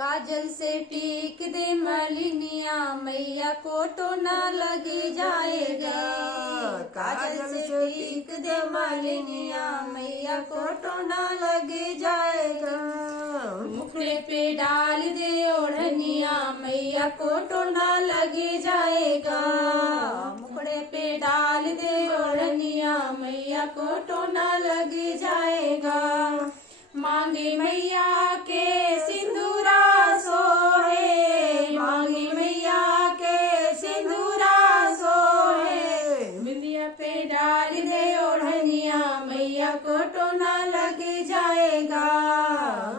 काजल से टीक दे मालिनिया मैया को तो ना लग जाएगा। काजल से टीक दे मालिनिया मैया को तो ना लग जाएगा। मुखड़े पे डाल दे ओढ़निया मैया को तो ना लग जाएगा। मुखड़े पे डाल दे ओढ़निया मैया को तो ना लग जाएगा। मांगे मैया के सिंदूरा सोहे, मांगे मैया के सिंदूरा सोहे। बिंदिया पे डाल दे ओढ़निया मैया को तो ना लग जाएगा।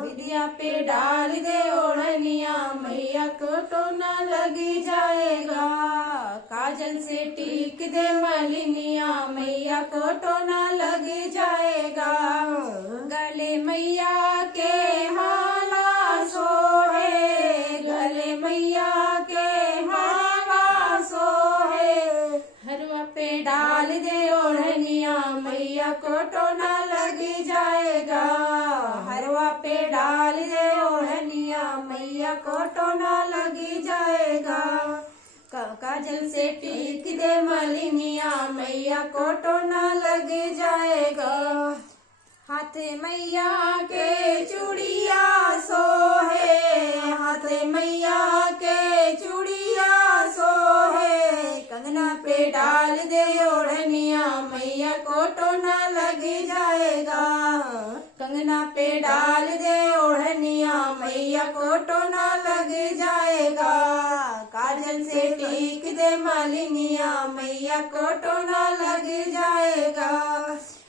बिंदिया पे डाल दे ओढ़निया मैया को तो ना लग जाएगा। काजल से टीक दे मालिनिया मैया को तो ना लग जाएगा। गले मैया के हाला सोहे, गले मैया के हाला सोहे। हरवा पे डाल दे ओढ़निया मैया को तो ना लग जाएगा। हरवा पे डाल दे ओढ़निया मैया को तो ना लग जाएगा। काजल से टीक दे मालिनिया मैया को तो ना लग जाएगा। हाथ मैया के चूड़िया सोहे, हाथ मैया के चूड़िया सोहे। कंगना पे डाल दे ओढ़निया मैया को तो ना लग जाएगा। कंगना पे डाल दे ओढ़निया मैया को तो ना लग जाएगा। काजल से टीक दे मालिनिया मैया को तो ना लग जाएगा।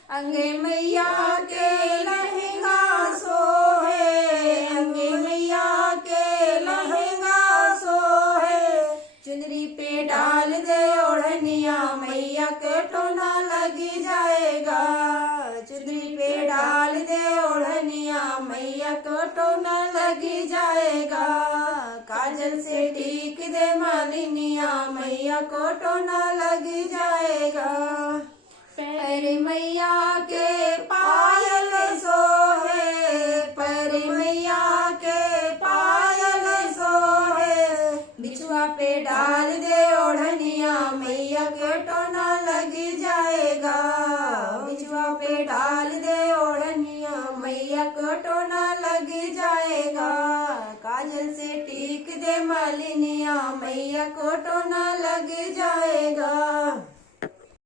अंगे मैया के लहंगा सोहे, अंगे मैया के लहंगा सोहे। चुनरी पे डाल दे ओढ़निया मैया को तो ना लग जाएगा। चुनरी पे डाल दे ओढ़निया मैया को तो ना लग जाएगा। काजल से टीक दे मालिनिया मैया को तो ना लग जाएगा। पैर मैया के पायल सोहे, पैर मैया के पायल सोहे। बिछुआ पे डाल दे ओढ़निया मैया के तो ना लग जाएगा। बिछुआ पे डाल दे ओढ़निया मैया को तो ना लग जाएगा। काजल से टीक दे मालिनिया मैया को तो